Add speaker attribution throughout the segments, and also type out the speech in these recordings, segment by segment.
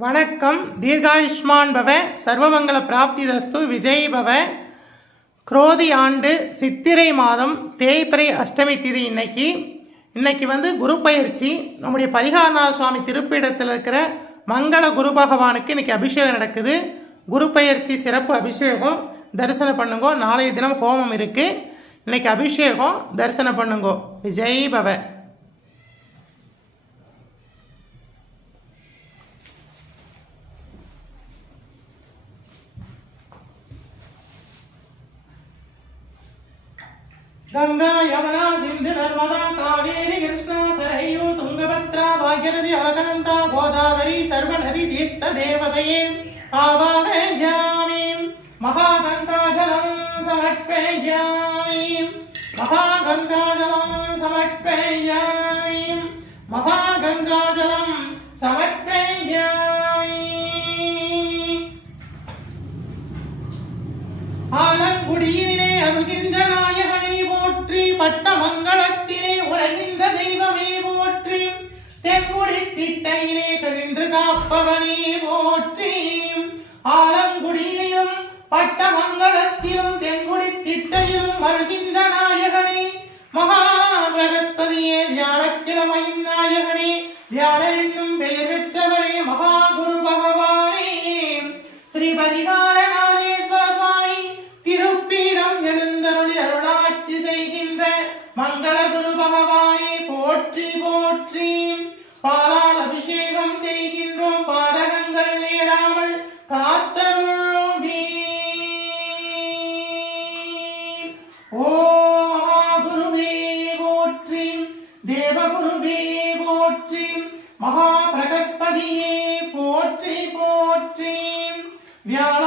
Speaker 1: வணக்கம். தீர்காயுஷ்மான் பவ சர்வமங்கல பிராப்தி தஸ்து விஜய் பவ. குரோதி ஆண்டு சித்திரை மாதம் தேய்பிரை அஷ்டமி திதி இன்னைக்கு. இன்னைக்கு வந்து குரு பயிற்சி. நம்முடைய பரிகாரநாத சுவாமி திருப்பீடத்தில் இருக்கிற மங்கள குரு பகவானுக்கு இன்னைக்கு அபிஷேகம் நடக்குது. குரு பயிற்சி சிறப்பு அபிஷேகம். தரிசனம் பண்ணுங்க. நாளைய தினம் ஹோமம் இருக்குது இன்னைக்கு அபிஷேகம் தரிசனம் பண்ணுங்க. விஜய் பவ. கங்கா யமுனா சிந்து நர்மதா காவேரி கிருஷ்ணா சரயு துங்கபத்ரா பாக்யநதி அகனந்தா கோதாவரி சர்வநதி தீர்த்த தேவதையே ஆவாமேயாமி மகாகங்காஜலம் சமர்ப்பயாமி. மகாகங்காஜலம் சமர்ப்பயாமி. மகாகங்காஜலம் சமர்ப்பயாமி. திட்டையிலே கவின்று காப்பவனே போற்றி. ஆலங்குடியிலும் பட்டமங்கலத்திலும் தென்குடி திட்டையிலும் வருகின்ற நாயகனே மகா பிரகஸ்பதியே வியாழக்கிழமையின் நாயகனே வியாழ என்னும் பெயர் பெற்றவரே மகா குரு பகவானே. ஸ்ரீ பரிகாரநாதேஸ்வர சுவாமி திருப்பீடம் எழுந்தருளி அருளாட்சி செய்கின்ற மங்கள குரு பகவானே போற்றி போற்றி. வியாழ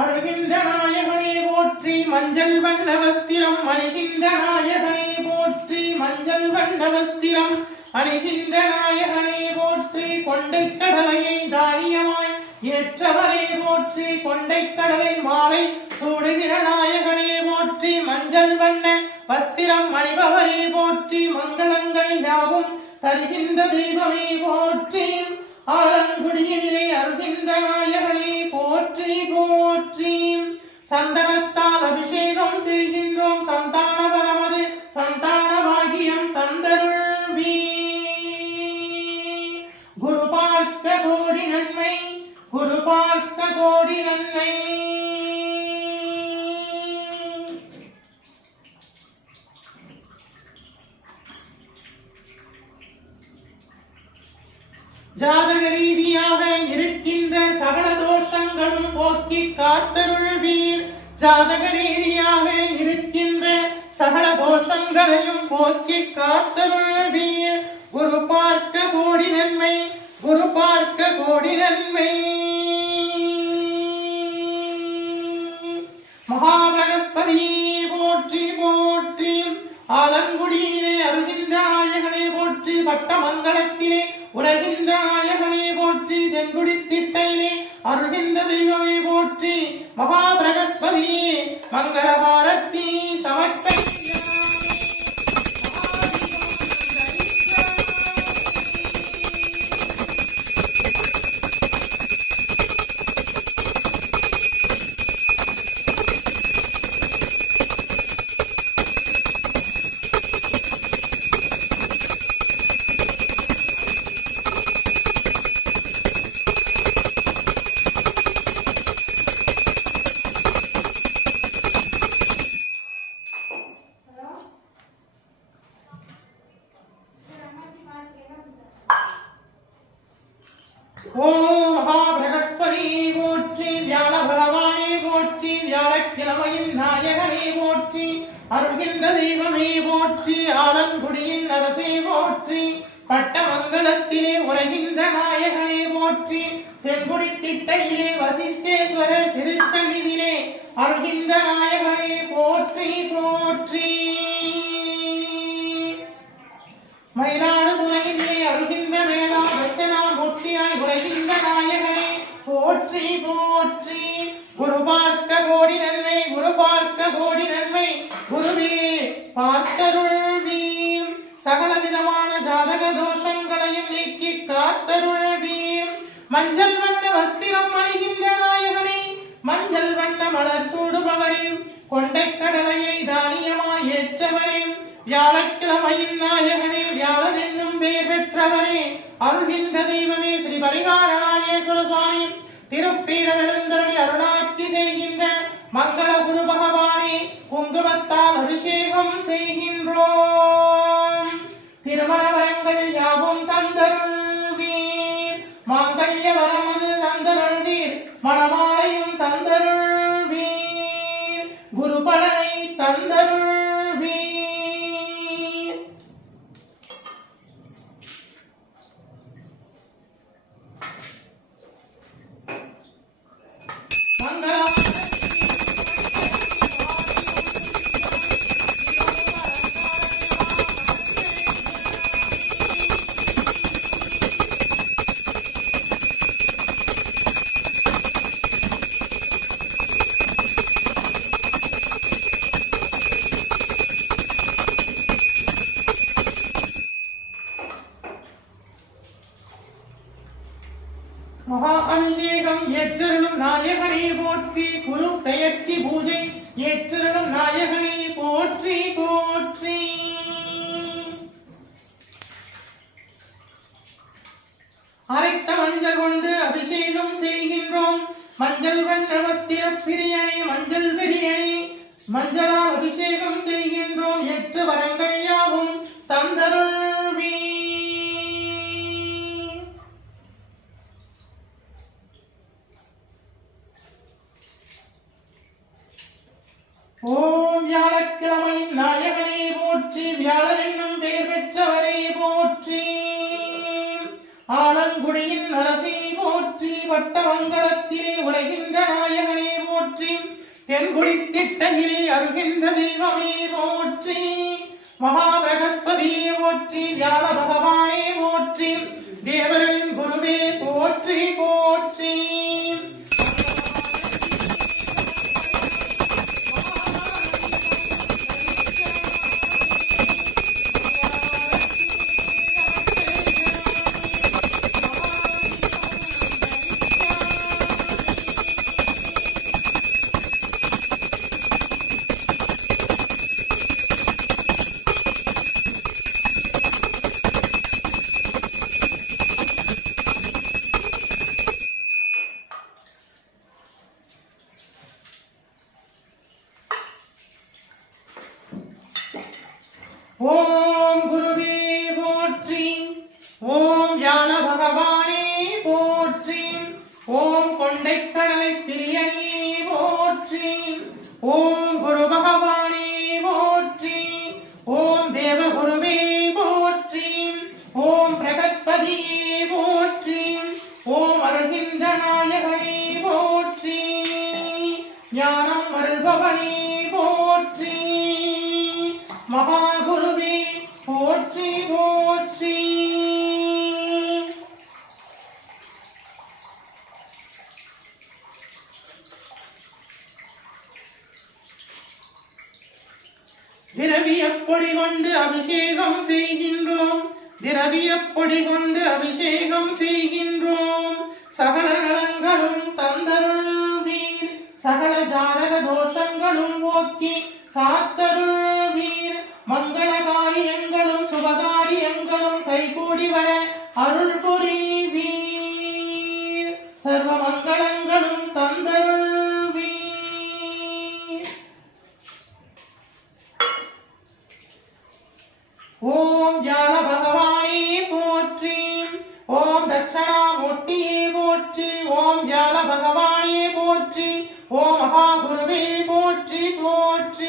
Speaker 1: அழுகின்ற நாயகனை போற்றி மஞ்சள் வண்ண வஸ்திரம். அணிகின்ற நாயகனை போற்றி மஞ்சள் வண்ண வஸ்திரம். அணிகின்ற நாயகனை போற்றி கொண்டை கடலையை தானியமாய் ஏற்றவரை போற்றி கொண்டை கடலை மாலை சூடுகிற நாயகனை போற்றி. மஞ்சள் வண்ண வஸ்திரம் அணிபவரை போற்றி மங்களங்கள் யாவும் தருகின்ற தெய்வமே போற்றி. ஆலங்குடியிலே அருகின்ற நாயகனை போற்றி போற்றி. சந்தனத்தால் அபிஷேகம் செய்கின்றோம். சந்தான பரமது சந்தான பாகியம் தந்தருள்வி. குரு பார்க்க கோடி நன்மை குரு பார்க்க கோடி நன்மை. ஜாதக ரீதியாக இருக்கின்ற சகல தோஷங்கள் நோக்கி காத்தருள்வீர். ஜாதக ரீதியாக இருக்கின்ற சகல தோஷங்களையும் போக்கி காத்தருள்வீர். குரு பார்க்க கோடி நன்மை குரு பார்க்க கோடி நன்மை. மகாபிரகஸ்பதி போற்றி போற்றி. ஆலங்குடியிலே அருகின்ற நாயகனை போற்றி பட்டமங்கலத்திலே உலகின்ற நாயகனை போற்றி தென்குடி திட்டையிலே அருகின்ற தெய்வமே போற்றி மகாபிரகஸ்பதியே மங்களபாரத்தி சமர்ப்ப ஓம் மகா போற்றி வியாழ பகவானே போற்றி வியாழக்கிழமையின் நாயகனே போற்றி அருள்கின்ற தெய்வமே போற்றி ஆலங்குடியின் அரசே போற்றி பட்டமங்கலத்திலே உரைகின்ற நாயகனே போற்றி தென்குடி திட்டையிலே வசிஷ்டேஸ்வரர் திருச்சன்னிதிலே அருகின்ற நாயகனே போற்றி போற்றி. தோஷங்களையும் நீக்கி காத்தருள்வீம் மஞ்சள் வண்ண வஸ்திரம் அணிகின்ற நாயகனே மஞ்சள் வண்ண மலர் சூடுபவரையும் கொண்டை கடலையை தானியமாய் ஏற்றவரே. வியாழக்கிழமையின் நாயகனே வியாழன் என்னும் பெயர் பெற்றவரே. அருள்கின்ற தெய்வமே ஸ்ரீ பரிகாரணாயேஸ்வர சுவாமி. திருப்பீட விழுந்தருளி அருளாட்சி செய்கின்ற மங்கள குரு பகவானே குங்குமத்தால் அபிஷேகம் செய்கின்றோம். திருமணவரங்கள் யாவும் தந்தருள்வீர். மாங்கல்ய வரமது தந்தருள்வீர். மணமாலையும் தந்தருள்வீர். குரு பலனை தந்தருள்வீர் நாயகனை போற்றி குரு பெயர்ச்சி பூஜை ஏற்றிருக்கும் நாயகனை போற்றி போற்றி. அரைத்த மஞ்சள் கொண்டு அபிஷேகம் செய்கின்றோம். மஞ்சள் வண்ண வஸ்திர பிரியணி மஞ்சள் பிரியணி. மஞ்சளால் அபிஷேகம் செய்கின்றோம். எட்டு வரங்கள் யாவும் தந்தருள்வீ வட்டமங்கலத்திலே உரைகின்ற நாயகனே போற்றி. தென்குடி திட்டகிரி அருகின்ற தெய்வமே போற்றி. மகாபிரகஸ்பதியே போற்றி வியாழ பகவானே போற்றி. தேவரின் குருவே போற்றி போற்றி. அபிஷேகம் செய்கின்றோம். திரவிய பொடி கொண்டு அபிஷேகம் செய்கின்றோம். சகல நலங்களும் தந்தருள்வீர். சகல ஜாதக தோஷங்களும் போக்கி காத்தருள்வீர். மங்கள காரியங்களும் சுபகாரியங்களும் கைகூடி வர அருள் ஓம் ஞான பகவானே போற்றி. ஓம் தட்சணாமூர்த்தியே போற்றி. ஓம் ஞான பகவானே போற்றி. ஓம் மகாகுருவே போற்றி போற்றி.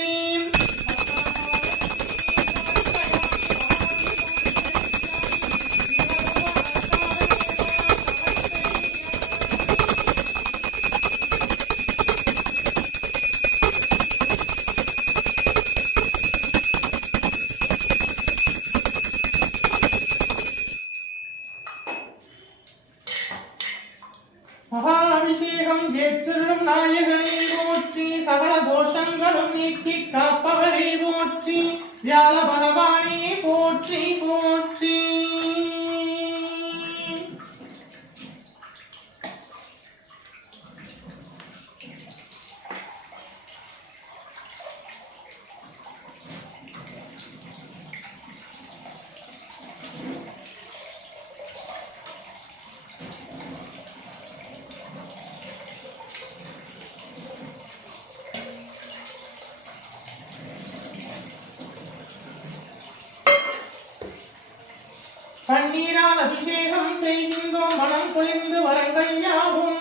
Speaker 1: நாயகனை போற்றி சகல தோஷங்களும் நீக்கி காப்பவரை போற்றி வியாழ பகவானே போற்றி போற்றி. தண்ணீரால் அபிஷேகம் செய்கின்றோம். மனம் குளிர்ந்து வரங்கள் யாவும்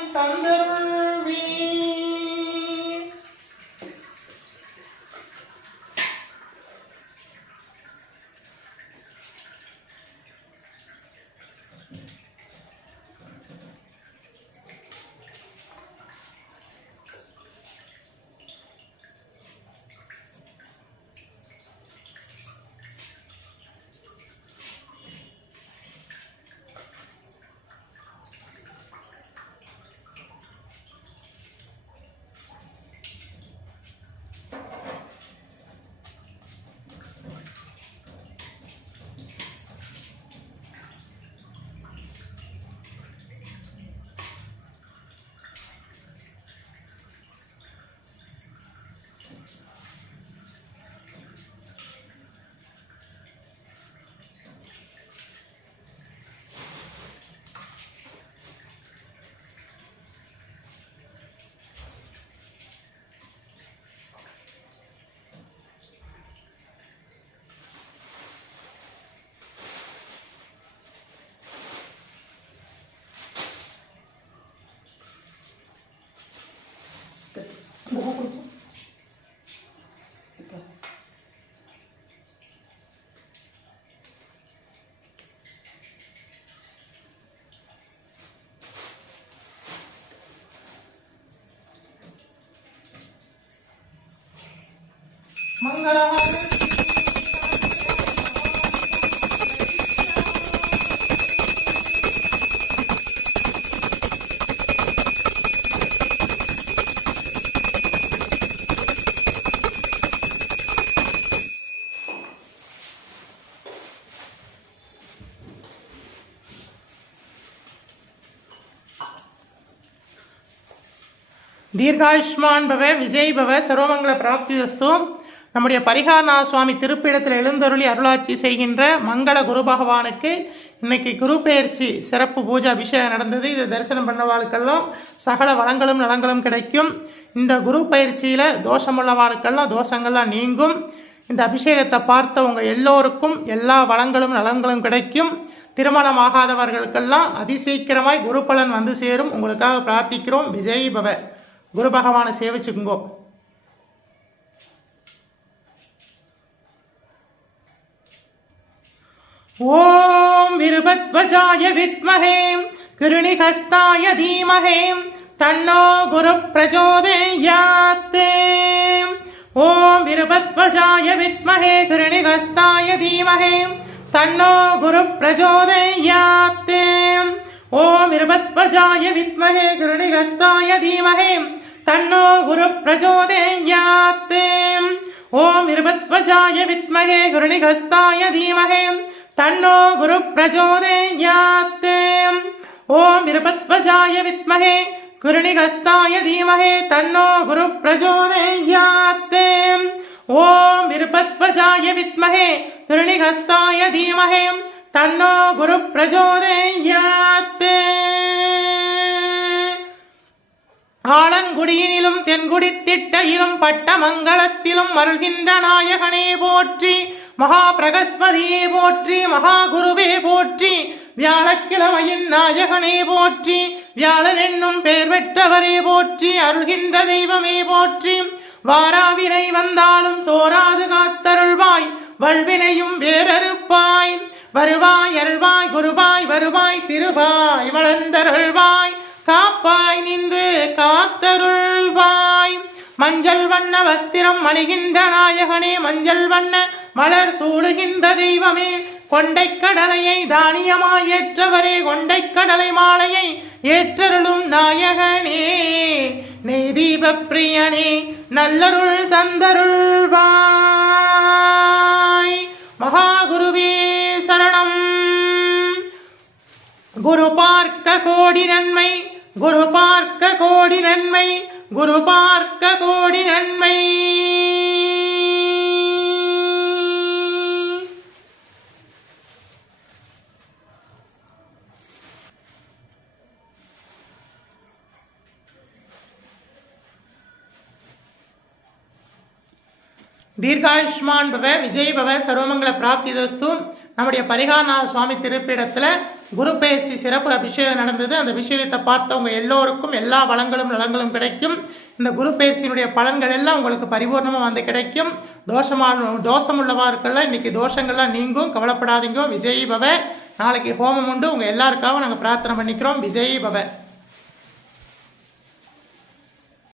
Speaker 1: தந்தருள்வீ மங்களவாக தீர்காயுஷ்மான் பவ விஜய் பவ சர்வமங்கல பிராப்திதஸ்து நம்முடைய பரிகாரநா சுவாமி திருப்பிடத்தில் எழுந்தருளி அருளாட்சி செய்கின்ற மங்கள குரு பகவானுக்கு இன்னைக்கு குரு பெயர்ச்சி சிறப்பு பூஜை அபிஷேகம் நடந்தது. இதை தரிசனம் பண்ணவாளுக்கெல்லாம் சகல வளங்களும் நலங்களும் கிடைக்கும். இந்த குரு பயிற்சியில் தோஷமுள்ளவாளுக்கெல்லாம் தோஷங்கள்லாம் நீங்கும். இந்த அபிஷேகத்தை பார்த்தவங்க எல்லோருக்கும் எல்லா வளங்களும் நலங்களும் கிடைக்கும். திருமணம் ஆகாதவர்களுக்கெல்லாம் அதிசீக்கிரமாய் குரு பலன் வந்து சேரும். உங்களுக்காக பிரார்த்திக்கிறோம். விஜய் பவ. குரு பகவானை சேவிச்சுக்குங்கோ. ॐ विरुभध्वजाय विद्महे कृणिकस्ताय धीमहे, तन्नो गुरु गुरुप्रचोदयात्। ओम विरुभध्वजाय विद्महे कृणिकस्ताय धीमहे, तन्नो गुरु गुरुप्रचोदयात्। ओम विरुभध्वजाय विद्महे कृणिकस्ताय धीमहे, तन्नो गुरु गुरुप्रचोदयात्। ओम विरुभध्वजाय विद्महे कृणिकस्ताय धीमहे வித்மஹே கிருணிகஸ்தாய தீமஹே தன்னோ குரு பிரச்சோதயாத் ஓம் விருபத்வஜாய வித்மஹே குருணிகஸ்தாய தீமஹே தன்னோ குரு பிரச்சோதயாத் ஓம் விருபத்வஜாய வித்மஹே குருணிகஸ்தாய தீமஹே தன்னோ குரு பிரச்சோதயாத் ஆலங்குடியினிலும் தென்குடி திட்டையிலும் பட்ட மங்களத்திலும் அருள்கின்ற நாயகனே போற்றி மகா பிரகஸ்பதியே போற்றி மகா குருவே போற்றி வியாழக்கிழமையின் நாயகனே போற்றி வியாழன் என்னும் பெயர் பெற்றவரே போற்றி அருள்கின்ற தெய்வமே போற்றி. வாராவினை வந்தாலும் சோராது காத்தருள்வாய் வல்வினையும் வேறறுப்பாய். வருவாய் அருள்வாய் குருவாய் வருவாய் திருவாய் வளர்ந்தருள்வாய். காப்பாய் நின்று காத்தருள்வாய். மஞ்சள் வண்ண வஸ்திரம் அணிகின்ற நாயகனே மஞ்சள் வண்ண மலர் சூடுகின்ற தெய்வமே கொண்டை கடலையை தானியமாய் ஏற்றவரே கொண்டை கடலை மாலையை ஏற்றருளும் நாயகனே. நெய் தீப பிரியனே நல்லருள் தந்தருள்வாய். மகாகுருவே சரணம். குரு பார்க்க கோடி நன்மை குரு பார்க்க கோடி நன்மை குரு பார்க்க கோடி நன்மை. தீர்காயுஷ்மான் பவ விஜய் பவ சர்வமங்கல பிராப்தி தஸ்து. நம்முடைய பரிகாரநாத சுவாமி திருப்பிடத்தில் குரு பயிற்சி சிறப்பு அபிஷேகம் நடந்தது. அந்த விஷயத்தை பார்த்தவங்க எல்லோருக்கும் எல்லா வளங்களும் நலங்களும் கிடைக்கும். இந்த குரு பயிற்சியினுடைய பலன்கள் எல்லாம் உங்களுக்கு பரிபூர்ணமாக வந்து கிடைக்கும். தோஷமான தோஷம் உள்ளவாருக்கெல்லாம் இன்னைக்கு தோஷங்கள்லாம் நீங்கும். கவலைப்படாதீங்க. விஜய் பவ நாளைக்கு ஹோமம் உண்டு. உங்கள் எல்லாருக்காகவும் நாங்கள் பிரார்த்தனை பண்ணிக்கிறோம். விஜய் பவ.